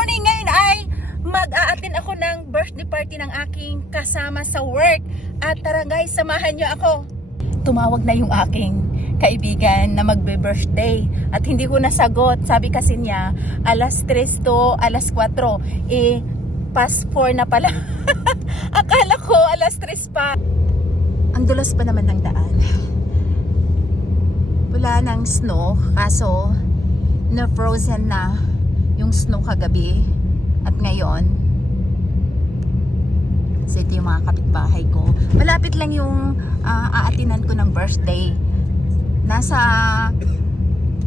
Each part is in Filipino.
morning! Ngayon ay mag-a-attend ako ng birthday party ng aking kasama sa work. At tara guys, samahan nyo ako. Tumawag na yung aking kaibigan na magbe-birthday. At hindi ko nasagot. Sabi kasi niya, alas 3 to alas 4. Past 4 na pala. Akala ko alas 3 pa. Ang dulas pa naman ng daan. Wala ng snow, kaso na-frozen na yung snow kagabi at ngayon. So ito yung mga kapitbahay ko. Malapit lang yung aatinan ko ng birthday. Nasa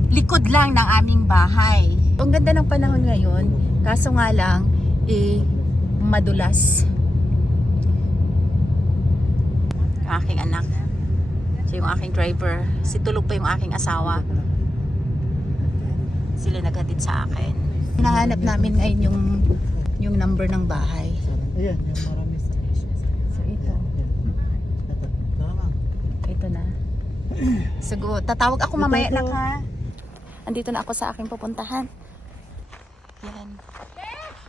likod lang ng aming bahay. Ang ganda ng panahon ngayon, kaso nga lang, madulas. Aking anak. Siya yung aking driver. Si Tulog pa yung aking asawa. Sila naghatid sa akin. Hinahanap namin ngayon yung number ng bahay. Ayan, yung marami sa... So ito. Ito na. Siguro, tatawag ako mamaya na ka. Andito na ako sa aking pupuntahan. Yan.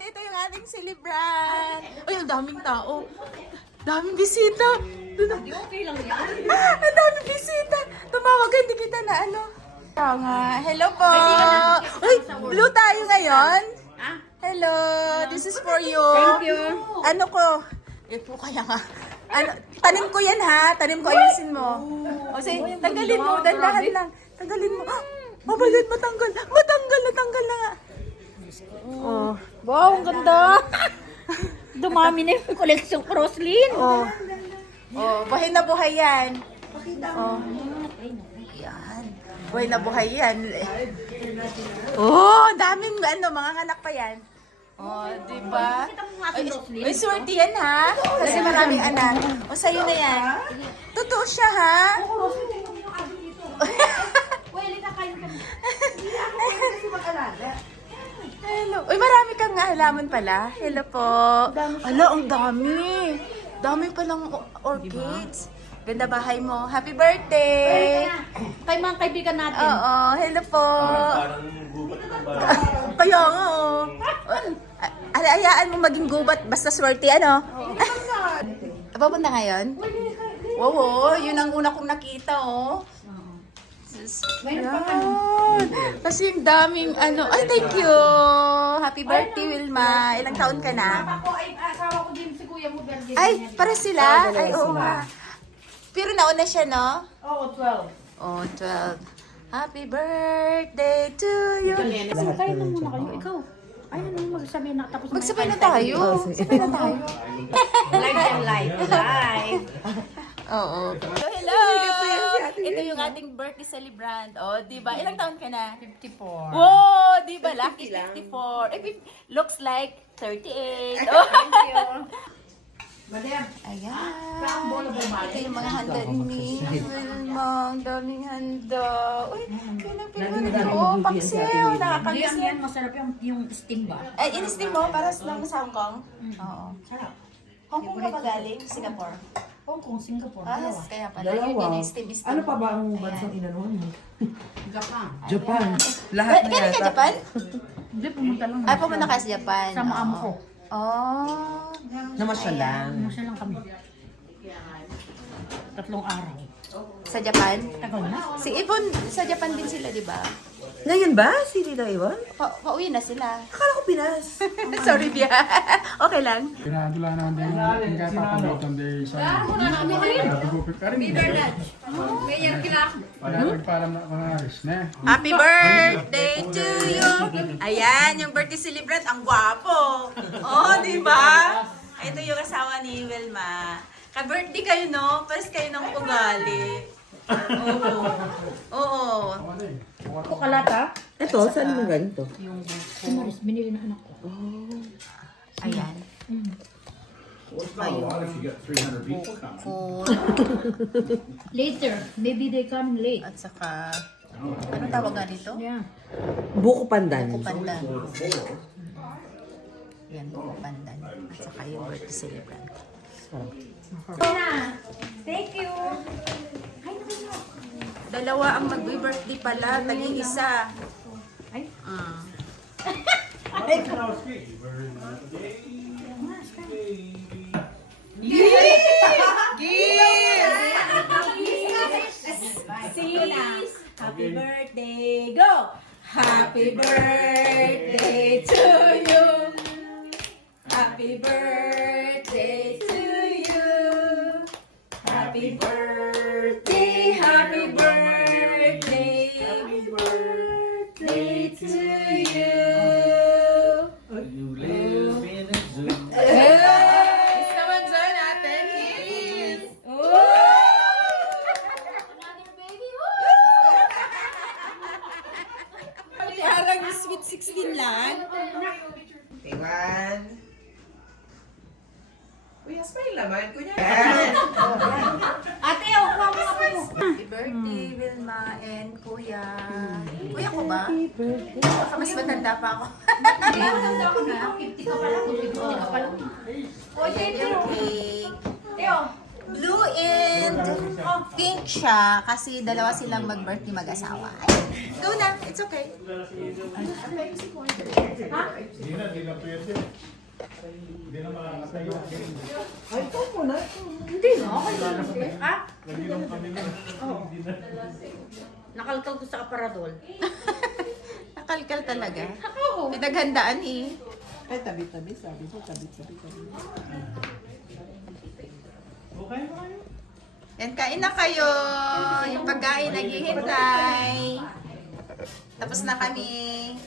Ito yung ating celebrant. Ay, ang daming tao. Daming bisita. Okay lang yan. Ang daming bisita. Tumawag, hindi kita na ano. Hello po. Uy, blue tayo ngayon. Hello, this is for you. Thank you. Ano ko? Po kaya nga. Ano, tanim ko yan ha. Tanim ko, ayusin mo. O sige, tanggalin mo. Dandahan lang. Tanggalin mo. Mabalit, matanggal. Natanggal na nga. Oh. Wow, ang ganda. Dumami na yung koleksyon ko, Roslyn. Oh. Oh, buhay na buhay yan. Oh. Yan. Buhay na buhay yan. Oh, daming mga anak pa yan. Oh, di ba? Ay, swerte yan ha. Kasi maraming anak. O, sa'yo na yan. Totoo siya ha. Hello. Uy, marami kang halaman pala. Hello po. Ala, ang dami. Dami palang orchids. Ganda bahay mo. Happy birthday! Kay mga kaibigan natin. Oo, hello po. Kaya nga, oh. Hayaan mo maging gubat basta swerte, ano? Papunta ngayon? Wow, yun ang una kong nakita, oh. Ayan. Kasi yung daming ano. Ay, thank you. Happy birthday, Wilma. Ilang taon ka na? Ako ay asawa ko din si Kuya mo, birthday. Ay, para sila? Ay, oo nga. Pero nauna siya, no? Oo, 12. Oh, 12. Happy birthday to you. Kayo na muna kayo. Ikaw. Ay, ano yung magsasabi na tapos Magsabay na tayo. Sabay na tayo. Live and live. Live. Oo. Hello! Ito yung ating birthday celebrant. Oh, di ba? Ilang taon ka na? 54. Wow, di ba? Lucky 54. Looks like 38. Oh. Thank you. Madam. Ayan. Ito yung mga handa ni Wilma. Ang daming handa. Uy, pinag-pinag ko. Paksiw. Nakakagis Yan, masarap yung steam ba? Ay, in-steam mo para sa Hong Kong? Oo. Sarap. Hong Kong ka ba galing? Singapore? Hong Kong, Singapore. Ah, Dalawa. kaya pala. Dalawa. Yun yung steam. Ano pa ba ang bansang inanuhan mo? Japan. Japan. Lahat na Galing ka yata. Japan? Hindi, pumunta lang. Ay, pumunta ka sa Japan. Sama amo ko. Oh. Namasyal lang. Masya lang kami. 3 araw. Sa Japan? Tagal na. Si Ibon, sa Japan din sila, di ba? Ngayon ba? Si Tita Iwan? Pauwi na sila. Akala ko Pinas. Sorry, Bia. Okay lang. Pinadula naman din yung papamotan din sa nagugupit ka rin. Mayor kila. Kaya nagpaalam na ako ng aris na. Happy birthday to you! Ayan, yung birthday celebrant, ang gwapo. Oh, di ba? Ito yung asawa ni Wilma. Ka-birthday kayo, no? Pares kayo ng ugali. Oo. Oo. Kukalata. Ito, saan mo galing to? Maris, binili na anak ko. Ayan. What if you got 300 people coming? Cool. Later. Maybe they come late. At saka, ano tawag nga dito? Yeah. Buko pandan. Pandan. Yan, buko pandan. At saka yung birthday celebrant. Thank you. Dalawa ang mag-birthday pala, tagi isa. Ay. Happy birthday, go! Happy birthday to you. Happy birthday to you. Happy birthday, happy birthday, happy birthday to you. You live in a zoo. Kiss naman dyan natin. Kiss! Parang sweet 16 lang. Iwan. Uy, smile naman. Kunya. Ate, kuha mo ako. Happy birthday, Vilma and Kuya. Kuya ko ba? Happy birthday. Baka mas matanda pa ako. Matanda ko na. 50 ka pala. 50 ka pala. Ayan yung cake. Blue and pink siya kasi dalawa silang mag-birthday mag-asawa. Ay, go na. It's okay. Ay, ito muna. Hindi no? Ha? Nakalkal ko sa aparador. Nakalkal talaga. Pinaghandaan eh. Ay, tabi-tabi. Sabi ko, tabi-tabi. Yan, kain na kayo. Yung pagkain naghihintay. Tapos na kami.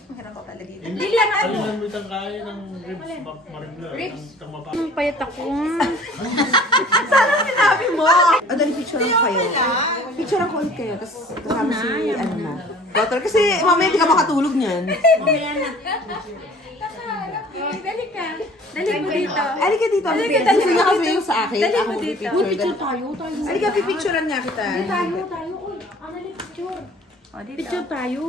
Meron ko pala dito. Lilian, ano? Alinan mo itang kaya ng ribs, marimla. Ribs? Ang mapa. Ang payat ako. Sinabi mo! Dali, picture ako kayo. Picture ako ulit kayo. Tapos kasama si, ano mo. Daughter, kasi mamaya hindi ka makatulog niyan. Mamaya na. Dali ka. Dali mo dito. Halika dito. Halika dito. Gusto niya kasi yung sa akin. Dali Ako mo dito. picture. tayo. Halika, pipicturean nga kita. Tayo. Uy, dali picture. Picture tayo.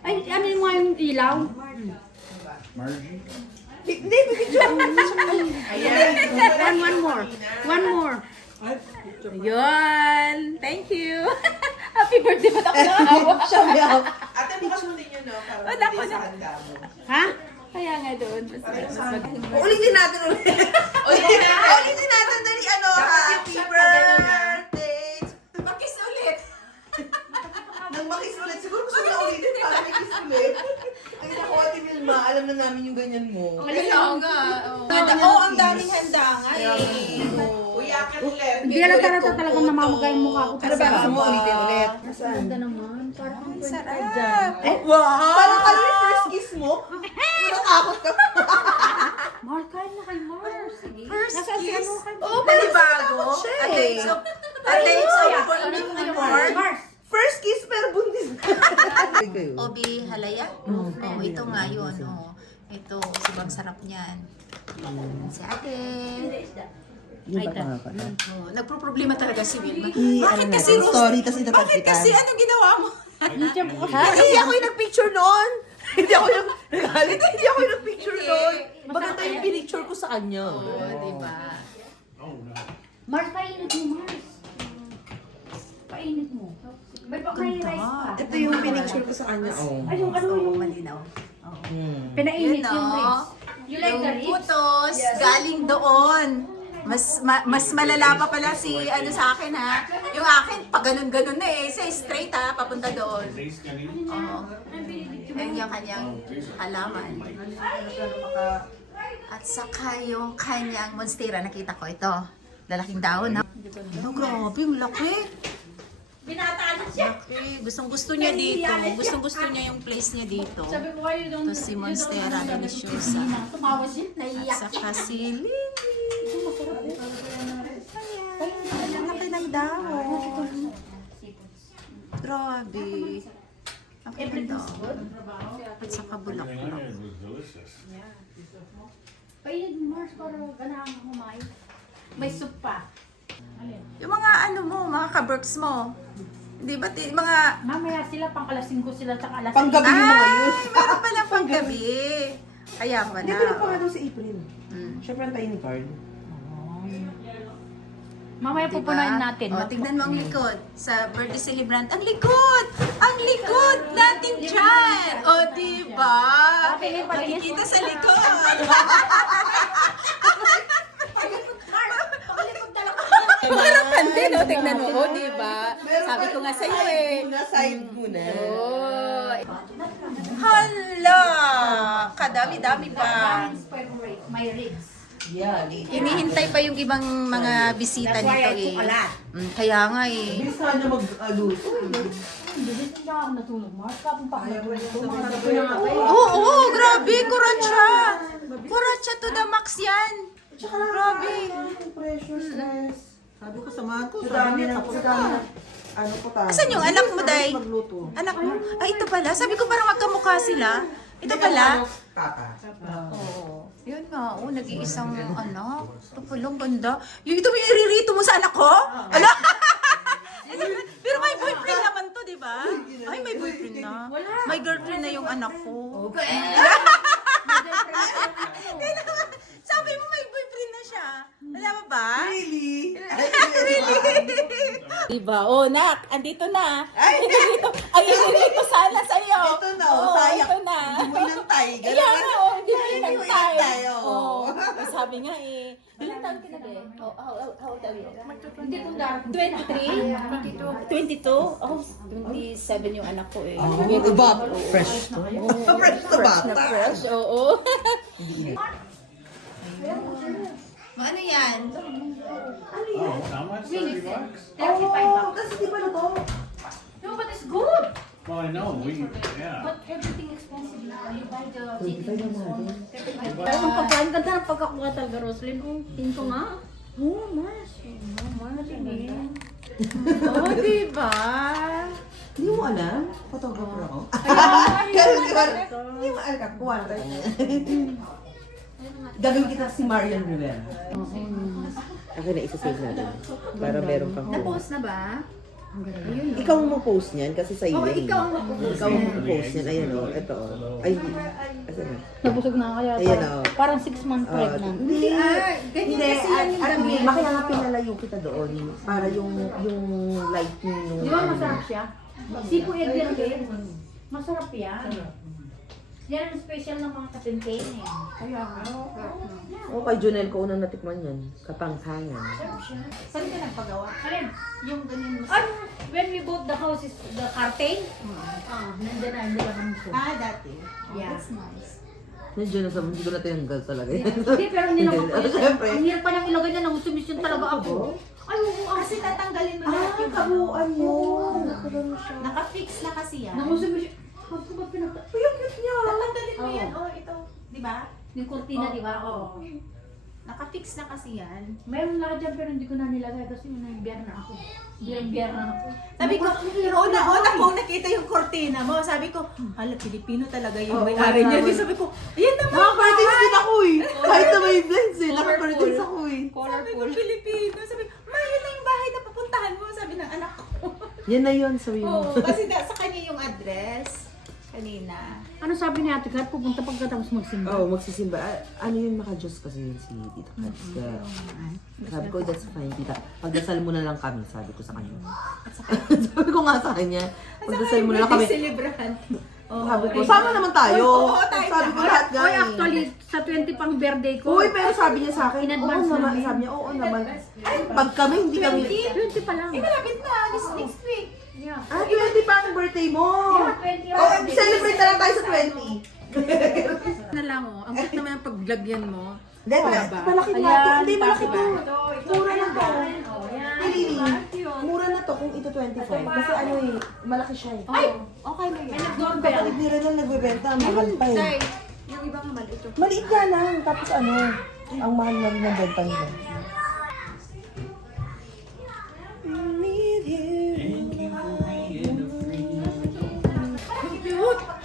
Ay, ano yung nga yung ilaw? Margie? Hindi, pipicture. One more. One more. Yun. Thank you. Happy birthday pa ako nakahawa. Sabi ako. Ate, bukas mo din yun, no? Para Wala ko hindi na. sa handa mo. Ha? Kaya nga doon. Ulitin natin ulit. Ulitin natin dali, ano, happy birthday. Pakis ulit. Nang makis ulit. Siguro gusto mo na ulitin para makis ulit. Ay, naku, Ate Vilma, alam na namin yung ganyan mo. Kaya nga. Oo, ang daming handa nga eh. Uyakan ulit. Hindi ka natarata talaga namamagay yung mukha ko. Ano ba, gusto mo ulitin ulit? Saan? Ganda naman. Parang ang Sarap. Wow! Parang alam yung first kiss mo? Natakot ka. Mark, kain na kay Mars. First Nasaan si kiss. ano kay Oo, panibago. Natakot siya At eh. the age of Mars. First kiss pero buntis na. Obi halaya. Oh, ito nga yun. Oh. Ito, sobrang sarap niyan. Si ate. Oh, nagpo-problema talaga si Wilma. Bakit kasi Story, tas itatag Bakit kita. kasi anong ginawa mo? Hindi ako yung nagpicture noon. Hindi ako yung nagalit. Hindi ako yung nagpicture noon. Maganda yung pinicture ko sa kanya. Oh, di ba? Mars, painit mo, Mars. Painit mo. May rice pa. Ito yung pinicture ko sa kanya. Ay, yung ano yung Malinaw. pinainit Yun, yung no? ribs. You like the Yung ribs? putos, galing doon. Mas malala pa pala si ano sa akin ha. Yung akin, pag ganun-ganun na eh. Sa straight ha, papunta doon. Oo. Ayun yung kanyang halaman. At saka yung kanyang monstera, nakita ko ito. Lalaking daon ha. Oh, grabe, yung laki. Binataan siya. Laki. Gustong-gusto niya dito. Gustong-gusto niya yung place niya dito. Sabi ko kayo Ito si Monstera Deliciosa. Tumawa siya, At naiiyak. saka si Lily. Ayan, ang laki ng dahon. Grabe. Ang ganda. At saka bulaklak. Painit mo, Mars, para ganahan ka kumain. May soup pa. Yung mga ano mo, mga kaberks mo. Di ba, mga... Mamaya sila, pang alas 5 sila, tsaka alas Panggabi mo ngayon. Ay, meron pala pang gabi. Kaya pala. Hindi ko na pa nga daw si April. Mm. Siyempre ang tayo ni Carl. Mamaya Diba? pupunain natin. O, tignan mo ang likod. Sa birthday celebrant. Ang likod! Ang likod natin dyan! O, diba? Makikita sa likod. Pagkarapan din, o. Tignan mo, o, diba? Sabi ko nga sa'yo eh. Side ko na. Oh. Hala! Kadami-dami pa. My ribs. Yeah. Hinihintay pa yung ibang mga bisita That's why nito I took a lot. Kaya nga eh. Bilis na mag-aluto. Bilis na ako natulog, Mars. Kapag pa Ayaw ko rin ito. Oo, grabe, kuratsa. Kuratsa to the max yan. Grabe. Pressure, stress. Sabi ko, samahan ko. Sa dami, tapos na. Ano po tayo? Asan yung anak mo, Day? Magluto. Anak mo? Ay, ito pala. Sabi ko parang magkamukha sila. Ito pala. Kaka. Oo. Yun nga, nag-iisang anak. Ito pala, ang ganda. Yung ito yung iririto mo sa anak ko? Ala? Pero may boyfriend naman to, di ba? Ay, may boyfriend na. May girlfriend na yung anak ko. Sabi mo may boyfriend na siya. Wala ba ba? Really? Diba? Oh, nak, andito na. Ay, ang iririto sana sa'yo. Ito na, Oo, sayang. ito na. Hindi mo inantay. Kaya nga, hindi mo Hindi mo inantay. inantay, oo. Oo. Sabi nga eh. Ilang taon ka na ba? How old are you? Hindi ko dar. 23? 22? Oh, 27 yung anak ko eh. Iba, fresh to. Fresh to Fresh na bata. fresh, oo. Ano yan? Oh, how much? $30? 35 bucks. Kasi di ba na to? No, but it's good. Well, I know. Yeah. But everything expensive now. You buy the chicken one. Pero kung pagkain ka na pagkakuha talaga, Roslyn. Oh, tingin ko nga. Oh, Mars. Oh, Mars. Oh, diba? Hindi mo alam? Photographer ako. Ay, Pero di ba? Hindi mo alam. Kuha na tayo. Gagawin kita si Marian Rivera. Ako na isa-save natin. Para meron kang Na-post na ba? Ikaw ang mag-post niyan kasi sa iyo. Oo, ikaw ang mag-post. Ikaw ang mag-post niyan. Ayan o. Ito o. Ay, asan na? Nabusog na kaya. Ayan Parang, o. parang 6 months pregnant. Hindi. Ganyan Hindi. kasi yan yung At damit. kaya nga pinalayo kita doon. Para yung lighting nung... Di ba masarap siya? Sipo egg yan din. Masarap yan. Yan ang special ng mga katintin eh. Kaya nga. Oo, kay Junel ko unang natikman yan. Kapanghangan. Saan ka nagpagawa? Alin? Yung ganyan mo. When we bought the house, is the curtain. Nandiyan na, hindi lang ko. Dati. Yeah. That's nice. Nandiyan na sa hindi ko na tinanggal talaga yan. Hindi, pero hindi naman po. Siyempre. Ang hirap pa niyang ilagay na nangusumisyon talaga ako. Ay, oo. Kasi tatanggalin mo lahat yung kabuuan mo. Naka-fix na kasi yan. Nangusumisyon. Huwag ko ba pinagta... Uy, ang cute niya. Tatanggalin mo Oo. yan. Oh, ito. Di ba? Yung kurtina, di ba? Oo. Naka-fix na kasi yan. Meron lahat dyan, pero hindi ko na nilagay kasi nag-bear na ako. Bear na ako. Sabi ko, una ko nakita yung kortina mo. Sabi ko, hala, Pilipino talaga yung may-ari niya. Sabi ko, ayan naman. Naka-curtains din ako eh. Kahit na may blends eh. Naka-curtains ako eh. Sabi ko, Pilipino. Sabi ko, ma, yun na yung bahay na pupuntahan mo. Sabi ng anak ko. Yan na yun, sabi mo. Oo, kasi sa kanya yung address. Kanina. Ano sabi ni Ate Kat? Pupunta pagkatapos magsimba. Oo, magsisimba. Ano yun, naka-Diyos kasi yun si Tita Kat. Kaya, sabi ko, that's fine, Tita. Pagdasal mo na lang kami, sabi ko sa kanya. Sabi ko nga sa kanya, pagdasal mo na lang kami. Celebrant. Sabi ko, sama naman tayo. Oo, tayo. Sabi ko lahat Oy, guys. actually, sa 20 pang birthday ko. Uy, pero sabi niya sa akin, In oo advance naman. namin. Sabi niya, oo naman. Ay, pag kami, hindi kami. 20 pa lang. Malapit na. Next week. Yeah. Ah, 20 pa ang birthday mo. Yeah, 20 Oh, celebrate na lang tayo sa 20. Na lang oh. Ang cute naman ang paglagyan mo. Hindi, malaki na ito. Hindi, malaki to. Mura na to. Oh, yan. Lili, mura na to kung ito 25. Kasi ano eh, malaki siya eh. Ay! Okay na yan. Doorbell. Kapatid ni Renan nagbebenta, mahal pa eh. Day, yung ibang maliit ito. Maliit nga lang, tapos ano, ang mahal na rin ng benta nila.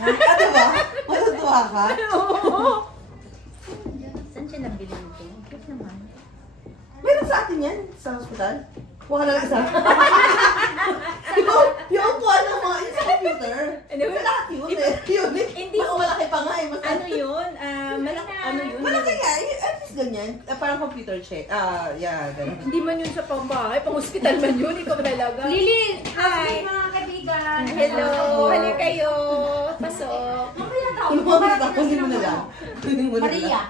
Ano ba? Matutuwa ka? Saan siya nabili nito? Cute naman. Meron sa atin yan, sa hospital. Kuha na lang isa. yung upuan ng mga isa computer. Lahat yun eh. Yun eh. Hindi Mas malaki pa nga eh. Mas Ano yun? Malaki, ano yun? malaki nga. At least ganyan. Parang computer check. Yeah, ganyan. Hindi man yun sa pambahay, pang-hospital man yun, ikaw talaga. Lili! Hi! Mga kaibigan! Hello! Hali kayo! Pasok! Kunin mo na lang. Kunin mo na lang. Maria!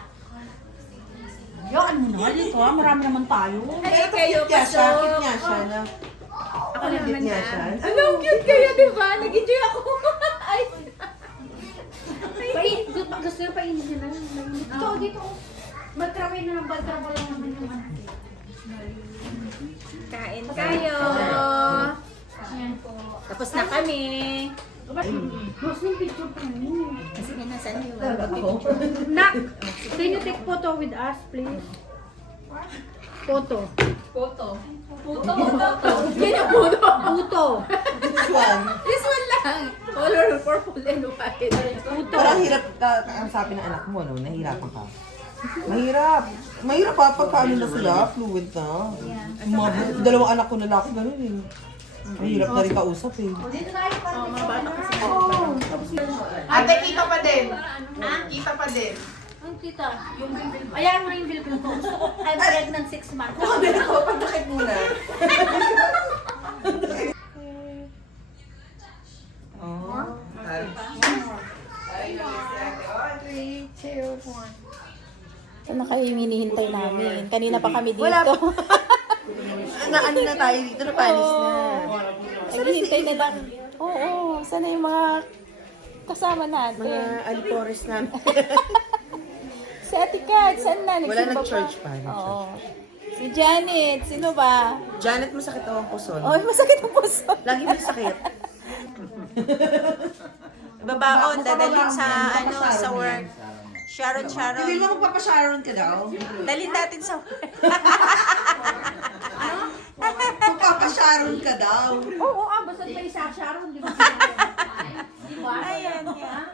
Yaan mo na dito ha, marami naman tayo. Hali kayo, Kaya siya, pasok! kit niya siya na. Ako naman niya na. siya. Ano, cute kayo, di ba? Nag-enjoy ako. Ay, Gusto nyo painit nyo na. Dito, dito. Mag-traway na lang, mag-travel lang naman yung anak. kain kayo. Ayan po. Tapos na kami. Muslim picture pa rin. Kasi nga nasan yung Nak, can you take photo with us, please? Photo. Yan yung puno. Photo. This one. This one lang. Color purple and white. Parang hirap kausapin ng anak mo, no? Nahihirapan ka. Mahirap. Mahirap pa pagka ano na sila, fluent na. Yung mga dalawang anak ko na laki, ganun eh. Mahirap na rin kausap eh. Mga bata kasi. Ate, kita pa din. Kita pa din. Ang kita, yung bilbil. Ayan mo na yung bilbil ko. Gusto ko, I'm pregnant 6 months. Sabi ko, pagdakit muna. Oh. Saan na kayo yung hinihintay namin? Kanina pa kami dito. Wala pa. Ano na tayo dito, napanis na. Naghihintay na lang. Oo, sana yung mga kasama natin. Mga alipores namin. Si Ate Kat, saan na? Wala Nagsimba nag-church pa. Oo. Si Janet, sino ba? Janet, masakit ako ang puso. Oh, masakit ang puso. Lagi may sakit. Babaon, dadalhin sa sa work. Sharon. Hindi mo magpapasharon ka daw? Dalhin natin sa work. Magpapasharon ka daw. Oo, basta pa isa Sharon, di ba? Di ba? Ayan, yan.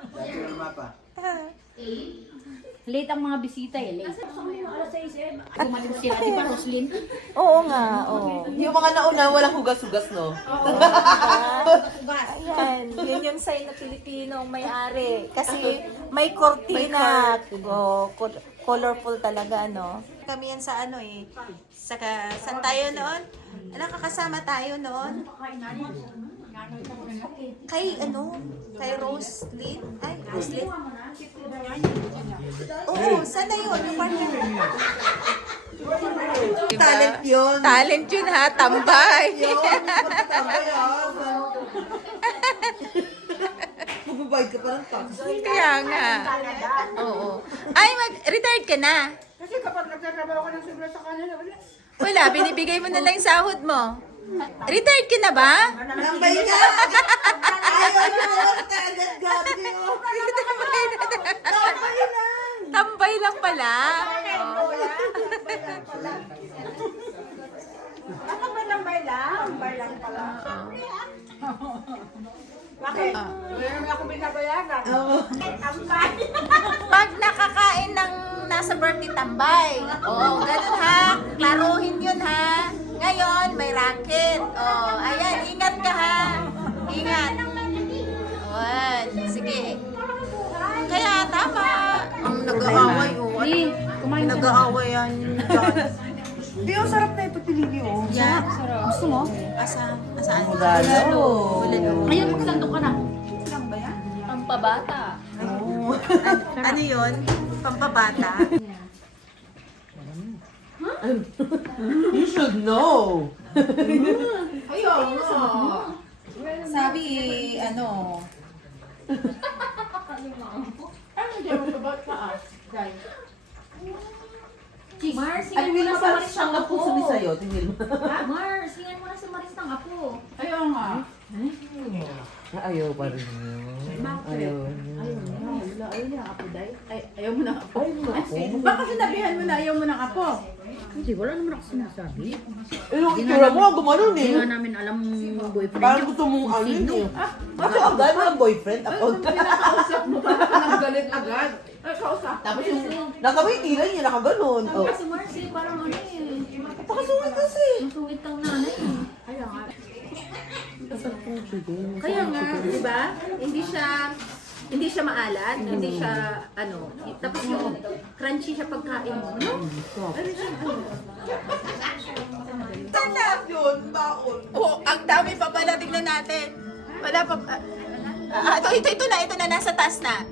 Late ang mga bisita eh, late. Alas 6 eh. Dumating sila, di ba Roslyn? Oo nga, oo. Yung mga nauna, walang hugas-hugas, no? Ayan, yun yung sign na Pilipino ang may-ari. Kasi may cortina. Oh, colorful talaga, no? Kami yan sa ano eh. Saan tayo noon? Nakakasama tayo noon. Kay Kay Roslyn? Ay, Roslyn? Oo, sana yun? Yung partner. Talent yun. Talent yun ha, tambay. Yun, magtatambay Magbabayad ka pa ng tax. Kaya nga. Oo. Ay, retired ka na. Kasi kapag nagtatrabaho ko ng sobra sa kanila, wala. Wala, binibigay mo na lang yung sahod mo. Retired ka na ba? Tambay ka! Ayaw nyo lang talent, gabi nyo. Tambay lang. Tambay lang pala. Ano ba tambay lang? Tambay lang pala. Bakit? Meron na ako binabayaran. Tambay. Pag nakakain ng nasa birthday tambay. Oo, ganun ha. Klaruhin yun ha. Ngayon, may racket. Oh, ayan, ingat ka ha. Ingat. Ayan, sige. Kaya tama. Ang nag-aaway oh. Ni, kumain ka na. Nag-aaway yan. Hindi, ang sarap na ito, pilili, oh. Yan. Gusto mo? Asaan? Modalo. Ayun, magsandok ka na. Ang pabata. Oh. Ano yun? Pampabata. You should know. Ayun. Sabi, ano? Mars, Ay, singan mo hindi na mo sa parang Maris siyang ng apo. napuso ni sa'yo, tingin mo. Mars, singan mo na sa Maris ng apo. Ayaw nga. Ayaw pa rin yun. Ayaw niya. Ayaw niya ang apo, Day. Ay, ayaw mo ng apo. Ayaw mo ako. Baka sinabihan mo na ayaw mo ng apo. Hindi, wala naman ako sinasabi. Eh, yung itura mo, gumanon Hindi eh. nga namin alam yung boyfriend Parang niya. gusto mong ano yun eh. Ako agad, walang boyfriend. Ako. Pinakausap mo, parang ka nang galit agad. Tapos yung nakawiti lang niya, nakaganon. Oh. Kasi Marcy, parang ano eh. Pakasungit kasi. Masungit ang nanay eh. Kaya nga. Kaya nga, di ba? Hindi siya maalat, hindi siya ano. Tapos yung crunchy siya pagkain mo, no? Ano siya, ano? Tanap yun, baon. Oh, ang dami pa pala. Tignan natin. Wala pa. Ito na. Nasa taas na.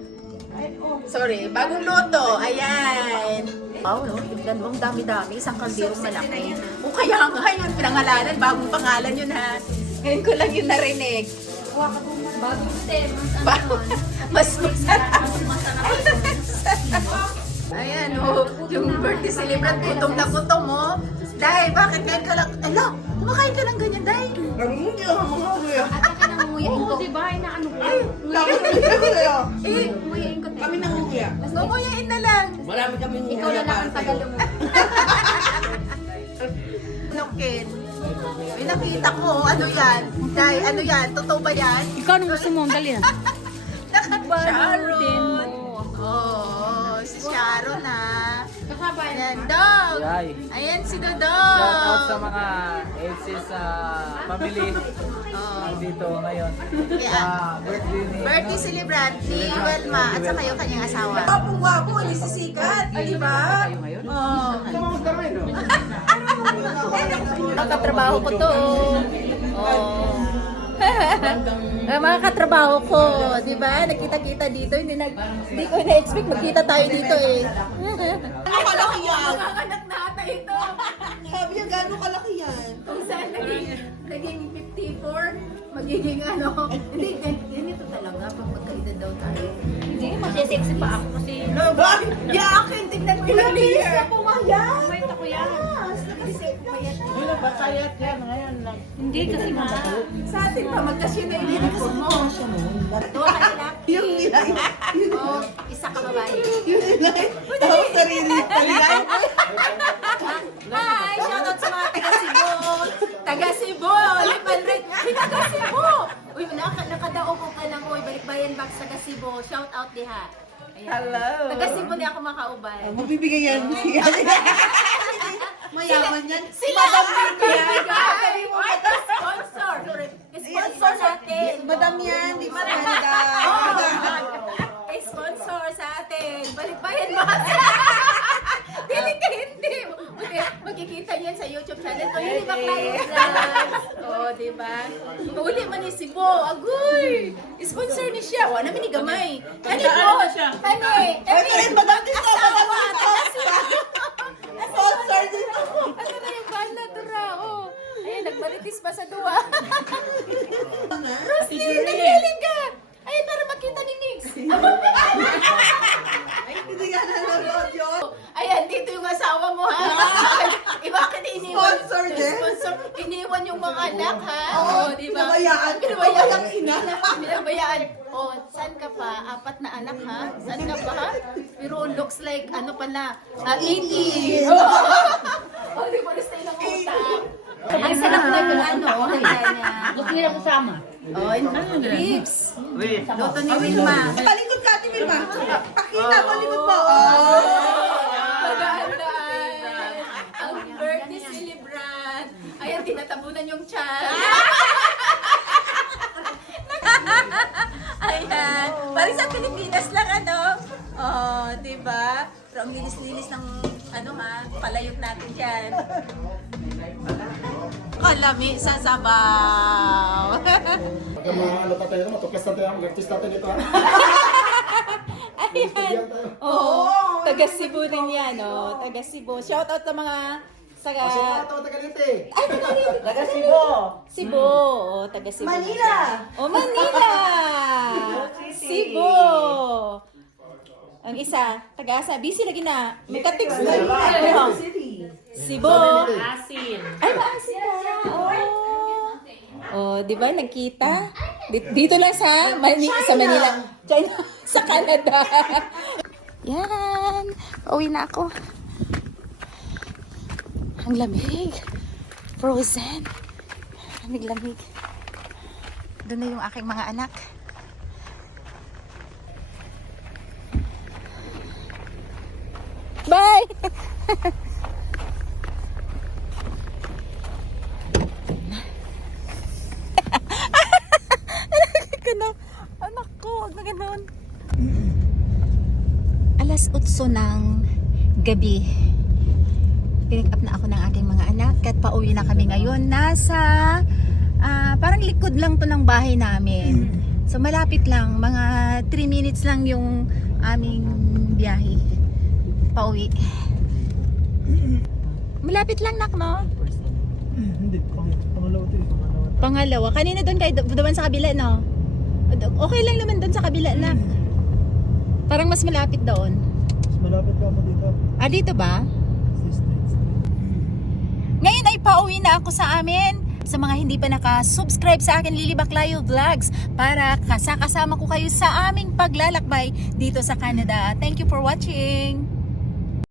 Sorry, bagong luto. Ayan. Wow, no? Tignan mo, ang dami-dami. Isang kalderong malaki. O kaya nga yun, pinangalanan. Bagong pangalan yun, ha? Ngayon ko lang yun narinig. Bagong stem, Mas masarap. Ayan, oh. Yung birthday celebrant, gutom na gutom, oh. Day, bakit ngayon ka lang? Ala, kumakain ka ng ganyan, Day. Hindi ako mga kuya. Ate ka nang umuyain ko. Di ba? Inaano ko. Tapos kuya. Eh, Umuyain ko. Kami nangunguya. ngukuyain na lang. Marami kami Ikaw na lang ang tagalog mo. Lokin. May nakita ko, ano yan? Day, ano yan? Totoo ba yan? Ikaw anong gusto mo? Dali yan. Sharon. Oh, si Sharon, ha? Kasaba yan. Ayan, Dog. Yay. Ayan si Shout out sa Dodog. mga ACS family Oh. dito ngayon. Sa birthday ni Birthday celebrant ni Welma at saka yung kanyang asawa. Wapo, hindi sisikat. Di ba? Oh. Ang katrabaho ko to. Oh. Ang mga katrabaho ko, di ba? Nakita-kita dito. Hindi ko na-expect magkita tayo dito eh. Ano kalaki yan? Mga anak na ata ito. Sabi niya, gano'ng kalaki yan? Kung saan naging 54, magiging ano. Hindi, ganito talaga pag magkaedad daw tayo. Hindi, masisexy pa ako kasi. Yakin, tignan mo yung layer. Pumayat! Wait ako yan. Payat. Hindi kasi nga. Sa atin pa, magkasyon na yung uniform mo. Dua ka nila. Yung nilay. Oh, isa ka babae. Yung nilay. Tapos sarili. Taligay. Hi! Shoutout sa mga taga Cebu! Taga Cebu! Lipan rin! Taga Cebu! Uy, nakadao ko ka lang. Uy, balikbayan back sa taga Cebu. Shoutout diha. Ayan. Hello. Taga Cebu niya ako makaubay. Mabibigay yan. Mayaman yan. Sila ang magbibigay! Ay, sponsor! Sponsor natin! Madam yan. Di ba maganda? Sponsor sa atin! Balikbayan ba? Dili ka hindi! Buti, makikita niyan sa YouTube channel ko. Hindi ba client? Oo, di ba? Uli man ni Cebu. Agoy! Sponsor ni siya. Wala namin ni Gamay. Hani po! Hani! Ito rin, madam din to. Madam din to. Sponsor din to. Ano na yung bala tura? Oh. Ayun, nagbalitis pa sa duwa. Roslyn, naghiling ka! Ayun, para makita ni Nix. Hindi ka nanonood yun. Ayan, dito yung asawa mo, ha? Iba ka na iniwan. Sponsor din? Sponsor. Iniwan yung mga anak, ha? Oo, di ba? pinabayaan. Pinabayaan. Ang ina. Pinabayaan. Oh, saan ka pa? 4 na anak, ha? Saan ka pa, ha? Pero looks like, ano pa na? 80. Oh, di ba na stay ng utang? Ang sarap na yung ano, ayan. Gusto nila kasama. Oh, ribs. Luto ni Wilma. Palikod ka, Ate Vilma. Pakita, palikod mo. Oh. Magandaan. Ang birthday celebrant. Ayan, tinatabunan yung chan. Ayan. Parang sa Pilipinas lang, ano? Oh, di ba? Pero ang linis-linis ng, ano ha, palayok natin dyan. Kalami sa sabaw. Pagka mga ano tayo, matuklas natin ang artist natin dito. Ayan. Oo. Taga Cebu rin yan, oh. Taga Cebu. Shout out sa mga Ito taga dito eh. Ay, taga rin. Taga Cebu. Cebu. Oh, taga Cebu. Manila. Oh, Manila. Cebu. Ang isa, taga asa. Busy lagi na. Magka-text na. Oh. City. Cebu. Asin. Ay, maasin ka. Oh. Oh, di ba? Nagkita? Dito lang sa Manila. China. Sa Canada. Yan. Pauwi na ako. Ang lamig. Frozen. Lamig-lamig. Doon na yung aking mga anak. Bye! Anak ko, wag na ganun. Alas 8 ng gabi. Pick up na ako ng aking mga anak at pauwi na kami ngayon. Nasa parang likod lang to ng bahay namin. So malapit lang, mga 3 minutes lang yung aming biyahe. Pauwi. Malapit lang, nak, no? Hindi, pangalawa ito eh. Pangalawa. Kanina doon kayo, doon sa kabila, no? Okay lang naman doon sa kabila, nak. Parang mas malapit doon. Mas malapit ka mo dito. Dito ba? Ngayon ay pauwi na ako sa amin. Sa mga hindi pa naka-subscribe sa akin, Lily Baclayo Vlogs, para kasama ko kayo sa aming paglalakbay dito sa Canada. Thank you for watching!